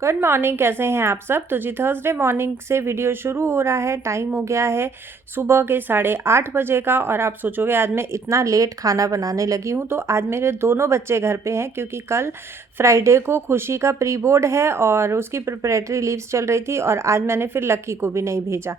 Good morning, कैसे हैं आप सब। तो जी थर्सडे मॉर्निंग से वीडियो शुरू हो रहा है। टाइम हो गया है सुबह के 8:30 बजे का। और आप सोचोगे आज मैं इतना लेट खाना बनाने लगी हूँ। तो आज मेरे दोनों बच्चे घर पे हैं क्योंकि कल फ्राइडे को खुशी का प्री बोर्ड है और उसकी प्रिपरेटरी लीव्स चल रही थी। और आज मैंने फिर लक्की को भी नहीं भेजा।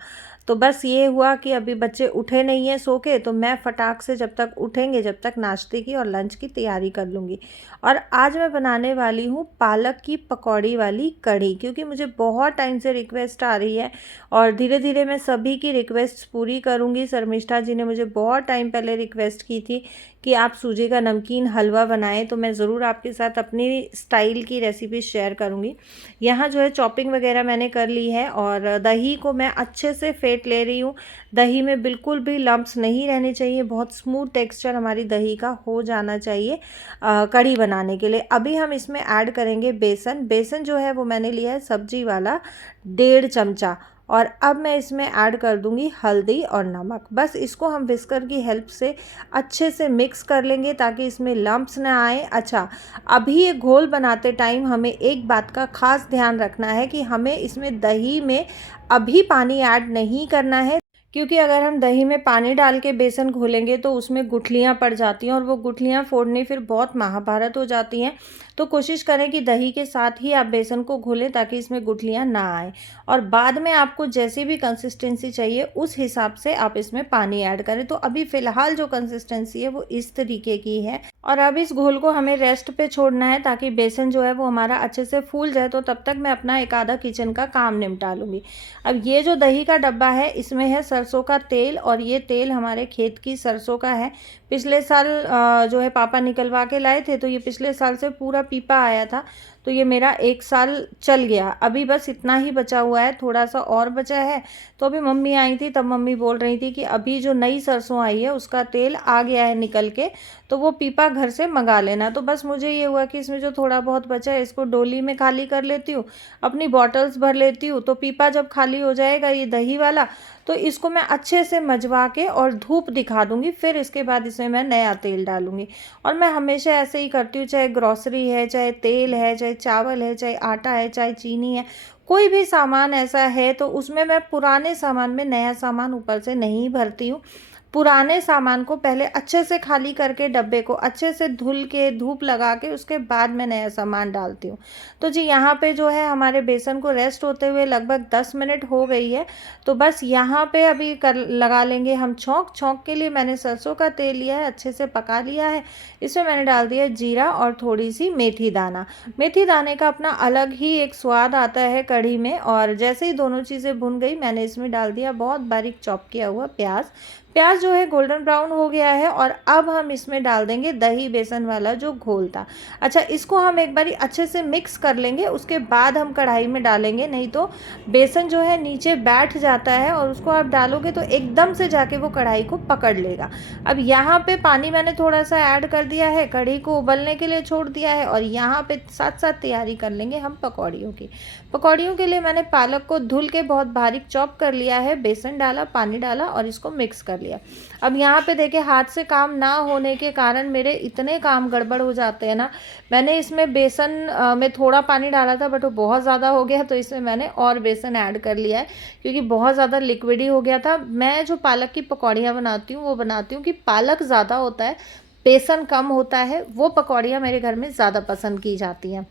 तो बस ये हुआ कि अभी बच्चे उठे नहीं हैं सो के, तो मैं फटाक से जब तक उठेंगे जब तक नाश्ते की और लंच की तैयारी कर लूँगी। और आज मैं बनाने वाली हूँ पालक की पकौड़ी वाली कढ़ी, क्योंकि मुझे बहुत टाइम से रिक्वेस्ट आ रही है और धीरे धीरे मैं सभी की रिक्वेस्ट पूरी करूँगी। शर्मिष्ठा जी ने मुझे बहुत टाइम पहले रिक्वेस्ट की थी कि आप सूजी का नमकीन हलवा बनाएं, तो मैं ज़रूर आपके साथ अपनी स्टाइल की रेसिपी शेयर करूँगी। यहाँ जो है चॉपिंग वगैरह मैंने कर ली है और दही को मैं अच्छे से फेंट ले रही हूँ। दही में बिल्कुल भी लम्प्स नहीं रहने चाहिए, बहुत स्मूथ टेक्सचर हमारी दही का हो जाना चाहिए कढ़ी बनाने के लिए। अभी हम इसमें ऐड करेंगे बेसन। बेसन जो है वो मैंने लिया है सब्जी वाला 1.5 चमचा। और अब मैं इसमें ऐड कर दूंगी हल्दी और नमक। बस इसको हम विस्कर की हेल्प से अच्छे से मिक्स कर लेंगे ताकि इसमें लम्प्स ना आए। अच्छा, अभी ये घोल बनाते टाइम हमें एक बात का खास ध्यान रखना है कि हमें इसमें दही में अभी पानी ऐड नहीं करना है, क्योंकि अगर हम दही में पानी डाल के बेसन घोलेंगे तो उसमें गुठलियाँ पड़ जाती हैं और वो गुठलियाँ फोड़नी फिर बहुत महाभारत हो जाती हैं। तो कोशिश करें कि दही के साथ ही आप बेसन को घोलें ताकि इसमें गुठलियाँ ना आए। और बाद में आपको जैसी भी कंसिस्टेंसी चाहिए उस हिसाब से आप इसमें पानी ऐड करें। तो अभी फ़िलहाल जो कंसिस्टेंसी है वो इस तरीके की है। और अब इस घोल को हमें रेस्ट पे छोड़ना है ताकि बेसन जो है वो हमारा अच्छे से फूल जाए। तो तब तक मैं अपना एक आधा किचन का काम निपटा लूँगी। अब ये जो दही का डब्बा है इसमें है सरसों का तेल, और ये तेल हमारे खेत की सरसों का है। पिछले साल जो है पापा निकलवा के लाए थे, तो ये पिछले साल से पूरा पीपा आया था। तो ये मेरा 1 साल चल गया। अभी बस इतना ही बचा हुआ है, थोड़ा सा और बचा है। तो अभी मम्मी आई थी तब मम्मी बोल रही थी कि अभी जो नई सरसों आई है उसका तेल आ गया है निकल के, तो वो पीपा घर से मंगा लेना। तो बस मुझे ये हुआ कि इसमें जो थोड़ा बहुत बचा है इसको डोली में खाली कर लेती हूँ, अपनी बॉटल्स भर लेती हूँ। तो पीपा जब खाली हो जाएगा ये दही वाला, तो इसको मैं अच्छे से मजवा के और धूप दिखा दूंगी। फिर इसके बाद इसमें मैं नया तेल डालूंगी। और मैं हमेशा ऐसे ही करती हूँ, चाहे ग्रॉसरी है, चाहे तेल है, चाहे चावल है, चाहे आटा है, चाहे चीनी है, कोई भी सामान ऐसा है तो उसमें मैं पुराने सामान में नया सामान ऊपर से नहीं भरती हूँ। पुराने सामान को पहले अच्छे से खाली करके डब्बे को अच्छे से धुल के धूप लगा के उसके बाद मैं नया सामान डालती हूँ। तो जी यहाँ पे जो है हमारे बेसन को रेस्ट होते हुए लगभग 10 मिनट हो गई है। तो बस यहाँ पे अभी लगा लेंगे हम छौंक। छौंक के लिए मैंने सरसों का तेल लिया है, अच्छे से पका लिया है। इसमें मैंने डाल दिया जीरा और थोड़ी सी मेथी दाना। मेथी दाने का अपना अलग ही एक स्वाद आता है कढ़ी में। और जैसे ही दोनों चीज़ें भुन गई मैंने इसमें डाल दिया बहुत बारीक चॉप किया हुआ प्याज। प्याज जो है गोल्डन ब्राउन हो गया है और अब हम इसमें डाल देंगे दही बेसन वाला जो घोल था। अच्छा, इसको हम एक बारी अच्छे से मिक्स कर लेंगे, उसके बाद हम कढ़ाई में डालेंगे, नहीं तो बेसन जो है नीचे बैठ जाता है और उसको आप डालोगे तो एकदम से जाके वो कढ़ाई को पकड़ लेगा। अब यहाँ पे पानी मैंने थोड़ा सा ऐड कर दिया है, कढ़ी को उबलने के लिए छोड़ दिया है। और यहाँ पे साथ साथ तैयारी कर लेंगे हम पकौड़ियों की। पकौड़ियों के लिए मैंने पालक को धुल के बहुत बारीक चॉप कर लिया है, बेसन डाला, पानी डाला और इसको मिक्स कर लिया। अब यहाँ पे देखिए हाथ से काम ना होने के कारण मेरे इतने काम गड़बड़ हो जाते हैं ना। मैंने इसमें बेसन में थोड़ा पानी डाला था बट वो बहुत ज़्यादा हो गया, तो इसमें मैंने और बेसन ऐड कर लिया है क्योंकि बहुत ज़्यादा लिक्विडी हो गया था। मैं जो पालक की पकौड़ियाँ बनाती हूँ वो बनाती हूँ कि पालक ज़्यादा होता है, बेसन कम होता है, वो पकौड़ियाँ मेरे घर में ज़्यादा पसंद की जाती हैं।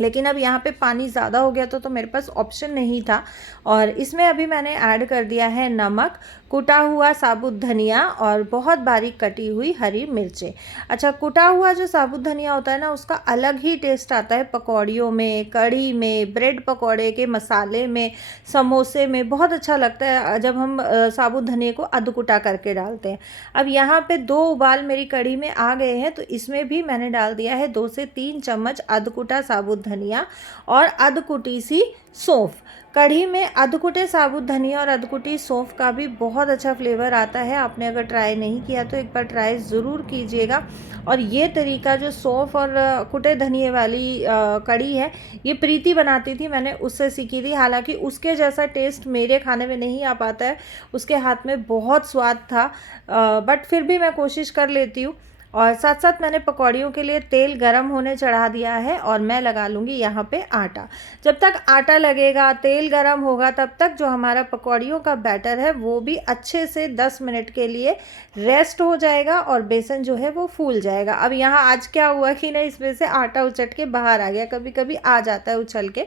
लेकिन अब यहाँ पे पानी ज़्यादा हो गया तो मेरे पास ऑप्शन नहीं था। और इसमें अभी मैंने ऐड कर दिया है नमक, कुटा हुआ साबुत धनिया और बहुत बारीक कटी हुई हरी मिर्चें। अच्छा, कुटा हुआ जो साबुत धनिया होता है ना उसका अलग ही टेस्ट आता है पकौड़ियों में, कढ़ी में, ब्रेड पकौड़े के मसाले में, समोसे में बहुत अच्छा लगता है जब हम साबुत धनिया को अधकुटा करके डालते हैं। अब यहाँ पे 2 उबाल मेरी कढ़ी में आ गए हैं, तो इसमें भी मैंने डाल दिया है 2 से 3 चम्मच अधकुटा साबुत धनिया और अधकुटी सी सौंफ। कढ़ी में अधकुटे साबुत धनिया और अधकुटी सौंफ का भी बहुत अच्छा फ्लेवर आता है। आपने अगर ट्राई नहीं किया तो एक बार ट्राई ज़रूर कीजिएगा। और ये तरीका जो सौंफ और कुटे धनिए वाली कढ़ी है ये प्रीति बनाती थी, मैंने उससे सीखी थी। हालांकि उसके जैसा टेस्ट मेरे खाने में नहीं आ पाता है, उसके हाथ में बहुत स्वाद था, बट फिर भी मैं कोशिश कर लेती हूँ। और साथ साथ मैंने पकौड़ियों के लिए तेल गरम होने चढ़ा दिया है और मैं लगा लूँगी यहाँ पे आटा। जब तक आटा लगेगा, तेल गरम होगा, तब तक जो हमारा पकौड़ियों का बैटर है वो भी अच्छे से 10 मिनट के लिए रेस्ट हो जाएगा और बेसन जो है वो फूल जाएगा। अब यहाँ आज क्या हुआ कि ना इसमें से आटा उछट के बाहर आ गया, कभी कभी आ जाता है उछल के।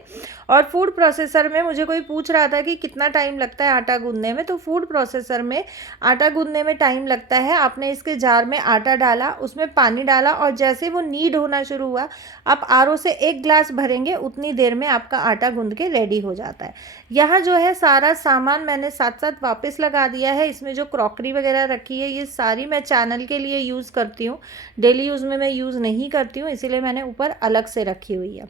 और फूड प्रोसेसर में मुझे कोई पूछ रहा था कि कितना टाइम लगता है आटा गूंदने में, तो फूड प्रोसेसर में आटा गूंदने में टाइम लगता है। आपने इसके जार में आटा डाला, उसमें पानी डाला और जैसे वो नीड होना शुरू हुआ, आप आरओ से 1 ग्लास भरेंगे, उतनी देर में आपका आटा गूंद के रेडी हो जाता है। यहाँ जो है सारा सामान मैंने साथ साथ वापस लगा दिया है। इसमें जो क्रॉकरी वगैरह रखी है ये सारी मैं चैनल के लिए यूज़ करती हूँ, डेली यूज़ में मैं यूज़ नहीं करती हूँ, इसीलिए मैंने ऊपर अलग से रखी हुई है।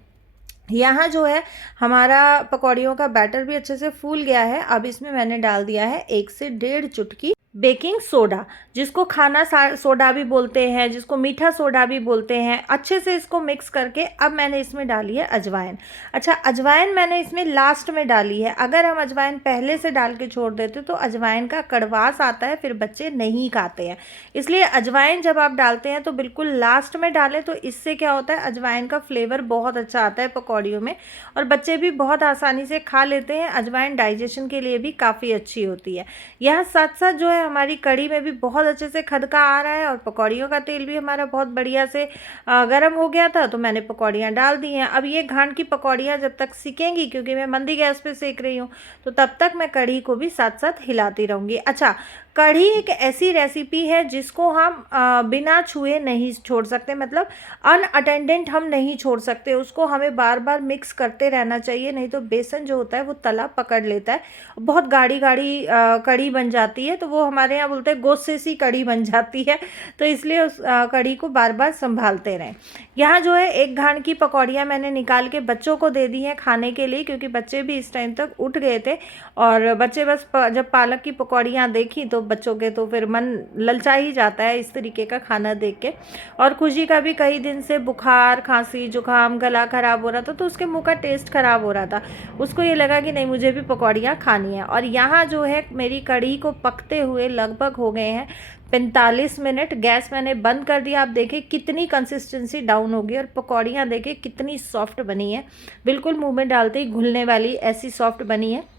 यहाँ जो है हमारा पकौड़ियों का बैटर भी अच्छे से फूल गया है। अब इसमें मैंने डाल दिया है 1 से 1.5 चुटकी बेकिंग सोडा, जिसको खाना सोडा भी बोलते हैं, जिसको मीठा सोडा भी बोलते हैं। अच्छे से इसको मिक्स करके अब मैंने इसमें डाली है अजवाइन। अच्छा, अजवाइन मैंने इसमें लास्ट में डाली है। अगर हम अजवाइन पहले से डाल के छोड़ देते तो अजवाइन का कड़वास आता है, फिर बच्चे नहीं खाते हैं। इसलिए अजवाइन जब आप डालते हैं तो बिल्कुल लास्ट में डालें, तो इससे क्या होता है, अजवाइन का फ्लेवर बहुत अच्छा आता है पकौड़ियों में और बच्चे भी बहुत आसानी से खा लेते हैं। अजवाइन डाइजेशन के लिए भी काफ़ी अच्छी होती है। यह साथ साथ जो है हमारी कढ़ी में भी बहुत अच्छे से खदका आ रहा है और पकौड़ियों का तेल भी हमारा बहुत बढ़िया से गर्म हो गया था, तो मैंने पकौड़ियाँ डाल दी हैं। अब ये घाट की पकौड़ियाँ जब तक सिकेंगी, क्योंकि मैं मंदी गैस पे सेक रही हूँ, तो तब तक मैं कढ़ी को भी साथ साथ हिलाती रहूँगी। अच्छा, कढ़ी एक ऐसी रेसिपी है जिसको हम बिना छुए नहीं छोड़ सकते, मतलब अनअटेंडेंट हम नहीं छोड़ सकते। उसको हमें बार बार मिक्स करते रहना चाहिए, नहीं तो बेसन जो होता है वो तला पकड़ लेता है, बहुत गाढ़ी गाढ़ी कढ़ी बन जाती है। तो वो हमारे यहाँ बोलते हैं गोसे सी कढ़ी बन जाती है, तो इसलिए उस कढ़ी को बार बार संभालते रहें। यहाँ जो है 1 घाट की पकौड़ियाँ मैंने निकाल के बच्चों को दे दी हैं खाने के लिए, क्योंकि बच्चे भी इस टाइम तक उठ गए थे और बच्चे बस जब पालक की पकौड़ियाँ देखी तो बच्चों के तो फिर मन ललचा ही जाता है इस तरीके का खाना देख के। और खुशी का भी कई दिन से बुखार, खांसी, जुकाम, गला ख़राब हो रहा था, तो उसके मुंह का टेस्ट ख़राब हो रहा था। उसको ये लगा कि नहीं, मुझे भी पकौड़ियाँ खानी है। और यहाँ जो है मेरी कढ़ी को पकते हुए लगभग हो गए हैं 45 मिनट। गैस मैंने बंद कर दिया। आप देखें कितनी कंसिस्टेंसी डाउन हो गई और पकौड़ियाँ देखें कितनी सॉफ्ट बनी है, बिल्कुल मुंह में डालते ही घुलने वाली ऐसी सॉफ्ट बनी है।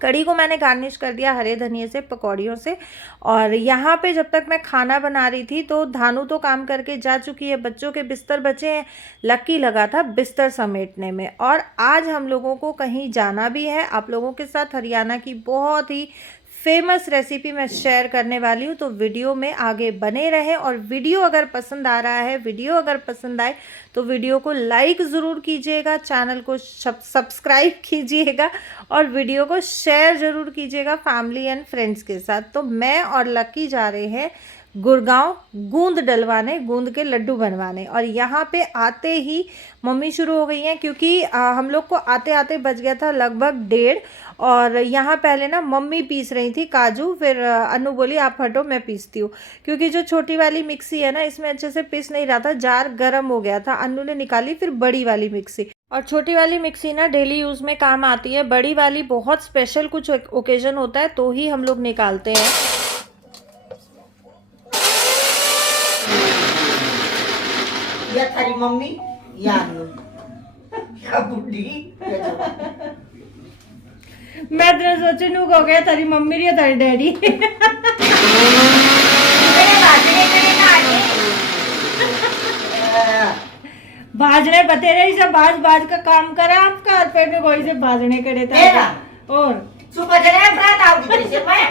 कढ़ी को मैंने गार्निश कर दिया हरे धनिए से, पकौड़ियों से। और यहाँ पे जब तक मैं खाना बना रही थी तो धानु तो काम करके जा चुकी है, बच्चों के बिस्तर बचे हैं। लकी लगा था बिस्तर समेटने में। और आज हम लोगों को कहीं जाना भी है। आप लोगों के साथ हरियाणा की बहुत ही फेमस रेसिपी मैं शेयर करने वाली हूँ, तो वीडियो में आगे बने रहें। और वीडियो अगर पसंद आ रहा है, वीडियो अगर पसंद आए तो वीडियो को लाइक ज़रूर कीजिएगा, चैनल को सब्सक्राइब कीजिएगा और वीडियो को शेयर ज़रूर कीजिएगा फैमिली एंड फ्रेंड्स के साथ। तो मैं और लकी जा रहे हैं गुड़गांव गूंद डलवाने, गूंद के लड्डू बनवाने। और यहाँ पे आते ही मम्मी शुरू हो गई हैं, क्योंकि हम लोग को आते आते बज गया था लगभग 1:30। और यहाँ पहले ना मम्मी पीस रही थी काजू, फिर अनु बोली आप हटो मैं पीसती हूँ, क्योंकि जो छोटी वाली मिक्सी है ना इसमें अच्छे से पीस नहीं रहा था, जार गर्म हो गया था। अनु ने निकाली फिर बड़ी वाली मिक्सी। और छोटी वाली मिक्सी ना डेली यूज़ में काम आती है, बड़ी वाली बहुत स्पेशल कुछ ओकेजन होता है तो ही हम लोग निकालते हैं। या थारी मम्मी या क्या बुढ़ी मैं तो सोचे नुक हो गया थारी मम्मी या थारी डैडी। भाजने बतेरे से बाज का काम करा आपका, और फिर कोई से भाजने करे था। और सुबह जने अपराध आओगी से मैं।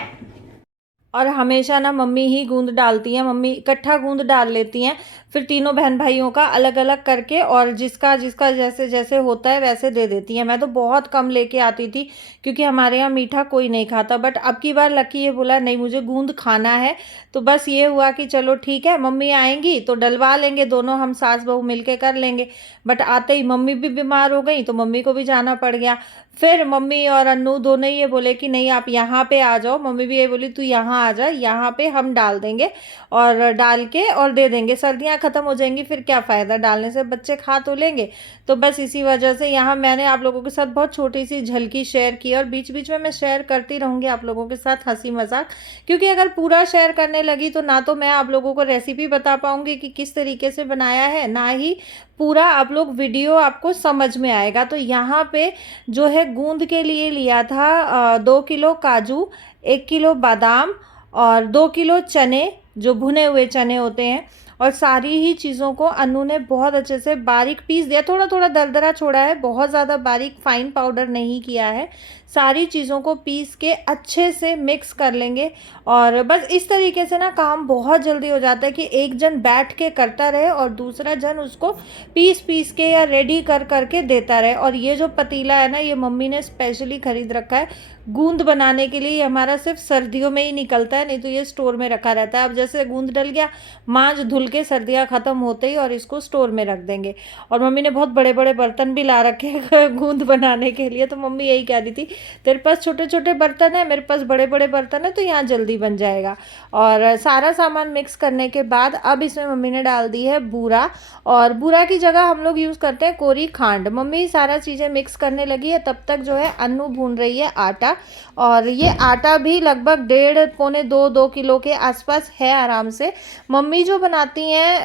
और हमेशा ना मम्मी ही गूंद डालती हैं, मम्मी इकट्ठा गूंद डाल लेती हैं, फिर तीनों बहन भाइयों का अलग अलग करके और जिसका जिसका जैसे जैसे होता है वैसे दे देती हैं। मैं तो बहुत कम लेके आती थी क्योंकि हमारे यहाँ मीठा कोई नहीं खाता, बट अब की बार लकी ये बोला नहीं मुझे गूंद खाना है, तो बस ये हुआ कि चलो ठीक है मम्मी आएंगी तो डलवा लेंगे, दोनों हम सास बहू मिलके कर लेंगे। बट आते ही मम्मी भी बीमार हो गई तो मम्मी को भी जाना पड़ गया। फिर मम्मी और अन्नू दोनों ये बोले कि नहीं आप यहाँ पे आ जाओ, मम्मी भी ये बोली तू यहाँ आ जा, यहाँ पे हम डाल देंगे और डाल के और दे देंगे। सर्दियाँ ख़त्म हो जाएंगी, फिर क्या फ़ायदा डालने से, बच्चे खा तो लेंगे। तो बस इसी वजह से यहाँ मैंने आप लोगों के साथ बहुत छोटी सी झलकी शेयर की, और बीच बीच में मैं शेयर करती रहूँगी आप लोगों के साथ हंसी मजाक, क्योंकि अगर पूरा शेयर करने लगी तो ना तो मैं आप लोगों को रेसिपी बता पाऊँगी कि किस तरीके से बनाया है, ना ही पूरा आप लोग वीडियो आपको समझ में आएगा। तो यहाँ पे जो है गूंद के लिए लिया था 2 किलो काजू, 1 किलो बादाम और 2 किलो चने, जो भुने हुए चने होते हैं, और सारी ही चीज़ों को अन्नू ने बहुत अच्छे से बारीक पीस दिया, थोड़ा थोड़ा दरदरा छोड़ा है, बहुत ज़्यादा बारीक फाइन पाउडर नहीं किया है। सारी चीज़ों को पीस के अच्छे से मिक्स कर लेंगे, और बस इस तरीके से ना काम बहुत जल्दी हो जाता है कि एक जन बैठ के करता रहे और दूसरा जन उसको पीस पीस के या रेडी कर करके देता रहे। और ये जो पतीला है ना, ये मम्मी ने स्पेशली ख़रीद रखा है गूंद बनाने के लिए। ये हमारा सिर्फ सर्दियों में ही निकलता है, नहीं तो ये स्टोर में रखा रहता है। अब जैसे गूंद डल गया, मांझ धुल के सर्दियाँ ख़त्म होते ही और इसको स्टोर में रख देंगे। और मम्मी ने बहुत बड़े बड़े बर्तन भी ला रखे हैं गूंद बनाने के लिए, तो मम्मी यही कह रही थी तेरे पास छोटे छोटे बर्तन है, मेरे पास बड़े बड़े बर्तन है, तो यहाँ जल्दी बन जाएगा। और सारा सामान मिक्स करने के बाद अब इसमें मम्मी ने डाल दी है बूरा, और बूरा की जगह हम लोग यूज़ करते हैं कोरी खांड। मम्मी सारा चीज़ें मिक्स करने लगी है, तब तक जो है अन्नू भून रही है आटा, और ये आटा भी लगभग 1.5-2 किलो के आसपास है आराम से। मम्मी जो बनाती हैं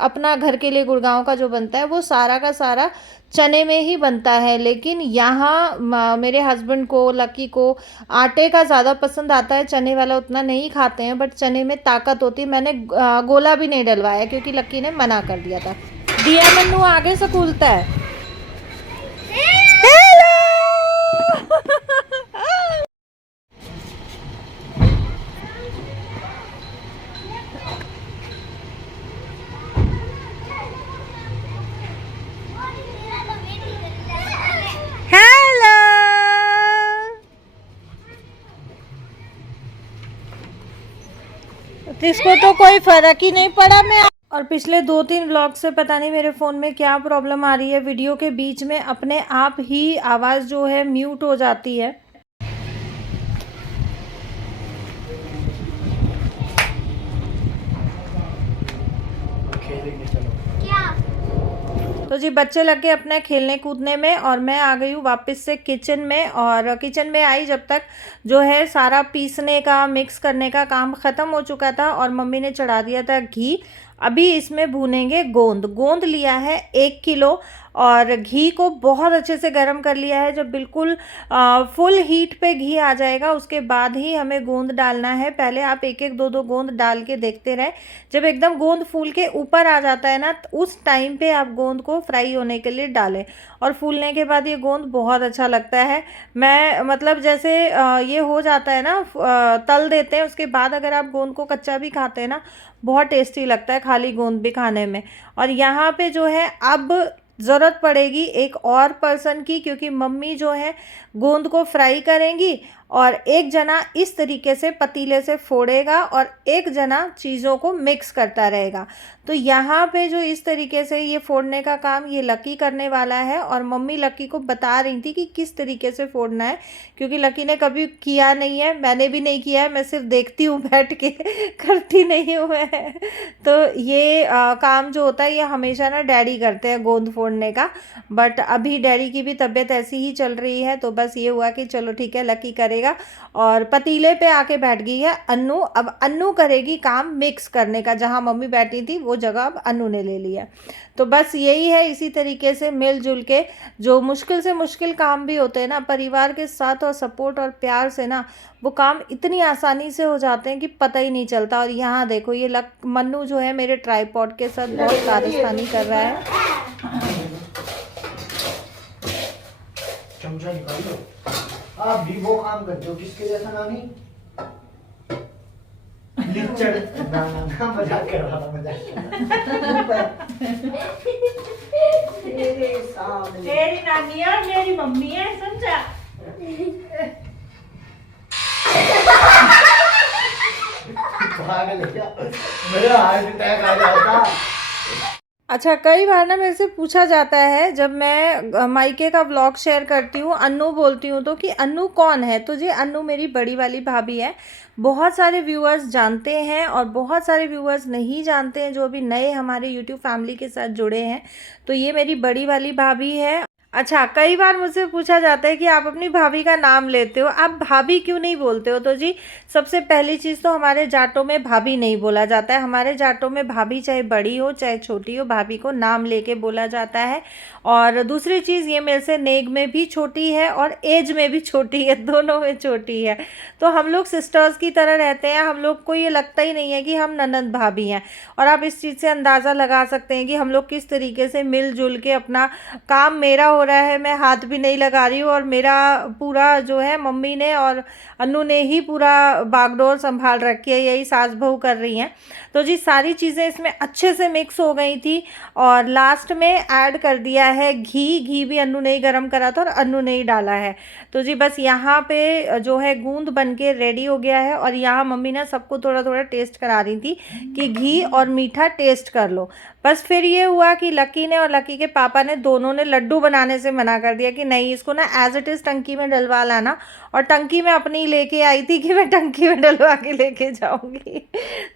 अपना घर के लिए गुड़गांव का जो बनता है वो सारा का सारा चने में ही बनता है, लेकिन यहाँ मेरे हस्बैंड को, लकी को आटे का ज़्यादा पसंद आता है, चने वाला उतना नहीं खाते हैं, बट चने में ताकत होती है। मैंने गोला भी नहीं डलवाया क्योंकि लकी ने मना कर दिया था। दिया मन्नू आगे से कूदता है। इसको तो कोई फर्क ही नहीं पड़ा। मैं और पिछले 2-3 व्लॉग से पता नहीं मेरे फ़ोन में क्या प्रॉब्लम आ रही है, वीडियो के बीच में अपने आप ही आवाज़ जो है म्यूट हो जाती है। तो जी बच्चे लगे अपने खेलने कूदने में, और मैं आ गई हूँ वापस से किचन में। और किचन में आई जब तक जो है सारा पीसने का, मिक्स करने का काम ख़त्म हो चुका था, और मम्मी ने चढ़ा दिया था घी। अभी इसमें भूनेंगे गोंद। गोंद लिया है 1 किलो, और घी को बहुत अच्छे से गर्म कर लिया है। जब बिल्कुल फुल हीट पे घी आ जाएगा उसके बाद ही हमें गोंद डालना है। पहले आप 1-1, 2-2 गोंद डाल के देखते रहें। जब एकदम गोंद फूल के ऊपर आ जाता है ना, उस टाइम पे आप गोंद को फ्राई होने के लिए डालें, और फूलने के बाद ये गोंद बहुत अच्छा लगता है। मैं मतलब जैसे ये हो जाता है ना, तल देते हैं, उसके बाद अगर आप गोंद को कच्चा भी खाते हैं ना, बहुत टेस्टी लगता है खाली गोंद भी खाने में। और यहाँ पे जो है अब ज़रूरत पड़ेगी एक और पर्सन की, क्योंकि मम्मी जो है गोंद को फ्राई करेंगी, और एक जना इस तरीके से पतीले से फोड़ेगा और एक जना चीज़ों को मिक्स करता रहेगा। तो यहाँ पे जो इस तरीके से ये फोड़ने का काम ये लकी करने वाला है, और मम्मी लकी को बता रही थी कि किस तरीके से फोड़ना है, क्योंकि लकी ने कभी किया नहीं है, मैंने भी नहीं किया है, मैं सिर्फ देखती हूँ बैठ के, करती नहीं हूँ मैं। तो ये काम जो होता है ये हमेशा ना डैडी करते हैं गोंद फोड़ने का, बट अभी डैडी की भी तबीयत ऐसी ही चल रही है, तो बस ये हुआ कि चलो ठीक है लकी करेगा। और पतीले पे आके बैठ गई है अन्नू। अब अन्नू करेगी काम मिक्स करने का, जहाँ मम्मी बैठी थी वो जगह अब अन्नू ने ले लिया। तो बस यही है, इसी तरीके से मिलजुल के जो मुश्किल से मुश्किल काम भी होते हैं ना, परिवार के साथ और सपोर्ट और प्यार से ना, वो काम इतनी आसानी से हो जाते हैं कि पता ही नहीं चलता। और यहाँ देखो ये मन्नू जो है मेरे ट्राइपॉड के साथ बहुत कारस्तानी कर रहा है। चमचा निकाल लो। आप भी वो काम करते हो किसके जैसा नानी? लिचड़ ना ना ना, मजाक कर रहा था, मजाक। तेरी नानी और मेरी मम्मी है, समझा? पागल है क्या? मेरा हार्ट अटैक आ जाता। अच्छा, कई बार ना मेरे से पूछा जाता है जब मैं मायके का व्लॉग शेयर करती हूँ, अन्नू बोलती हूँ तो कि अन्नू कौन है? तो जी अन्नू मेरी बड़ी वाली भाभी है। बहुत सारे व्यूअर्स जानते हैं और बहुत सारे व्यूअर्स नहीं जानते हैं जो अभी नए हमारे यूट्यूब फैमिली के साथ जुड़े हैं। तो ये मेरी बड़ी वाली भाभी है। अच्छा, कई बार मुझसे पूछा जाता है कि आप अपनी भाभी का नाम लेते हो, आप भाभी क्यों नहीं बोलते हो? तो जी सबसे पहली चीज़ तो हमारे जाटों में भाभी नहीं बोला जाता है। हमारे जाटों में भाभी चाहे बड़ी हो चाहे छोटी हो, भाभी को नाम लेके बोला जाता है। और दूसरी चीज़, ये मेरे से नेक में भी छोटी है और एज में भी छोटी है, दोनों में छोटी है। तो हम लोग सिस्टर्स की तरह रहते हैं, हम लोग को ये लगता ही नहीं है कि हम ननद भाभी हैं। और आप इस चीज़ से अंदाज़ा लगा सकते हैं कि हम लोग किस तरीके से मिलजुल के अपना काम, मेरा हो रहा है, मैं हाथ भी नहीं लगा रही हूँ और मेरा पूरा जो है मम्मी ने और अन्नू ने ही पूरा बागडोर संभाल रखी है, यही सास बहू कर रही हैं। तो जी सारी चीज़ें इसमें अच्छे से मिक्स हो गई थी और लास्ट में ऐड कर दिया है घी। घी भी अन्नू ने ही गरम करा था और अन्नू ने ही डाला है। तो जी बस यहाँ पे जो है गूंद बन के रेडी हो गया है और यहाँ मम्मी ना सबको थोड़ा थोड़ा टेस्ट करा रही थी कि घी और मीठा टेस्ट कर लो। बस फिर ये हुआ कि लकी ने और लकी के पापा ने दोनों ने लड्डू बनाने से मना कर दिया कि नहीं, इसको ना एज इट इज़ टंकी में डलवा लाना। और टंकी में अपनी लेके आई थी कि मैं टंकी में डलवा के लेके जाऊंगी।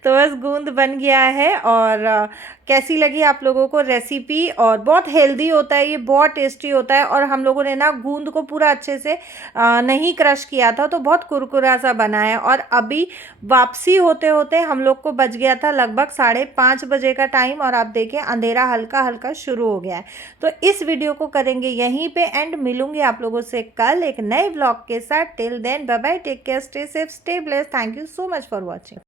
तो बस गूंद बन गया है। और कैसी लगी आप लोगों को रेसिपी? और बहुत हेल्दी होता है ये, बहुत टेस्टी होता है। और हम लोगों ने ना गूंद को पूरा अच्छे से नहीं क्रश किया था तो बहुत कुरकुरा सा बना है। और अभी वापसी होते होते हम लोग को बज गया था लगभग 5:30 बजे का टाइम और आप देखें अंधेरा हल्का हल्का शुरू हो गया है। तो इस वीडियो को करेंगे यहीं पे एंड। मिलूंगी आप लोगों से कल एक नए व्लॉग के साथ। Till then bye bye, take care, stay safe, stay blessed. Thank you so much for watching.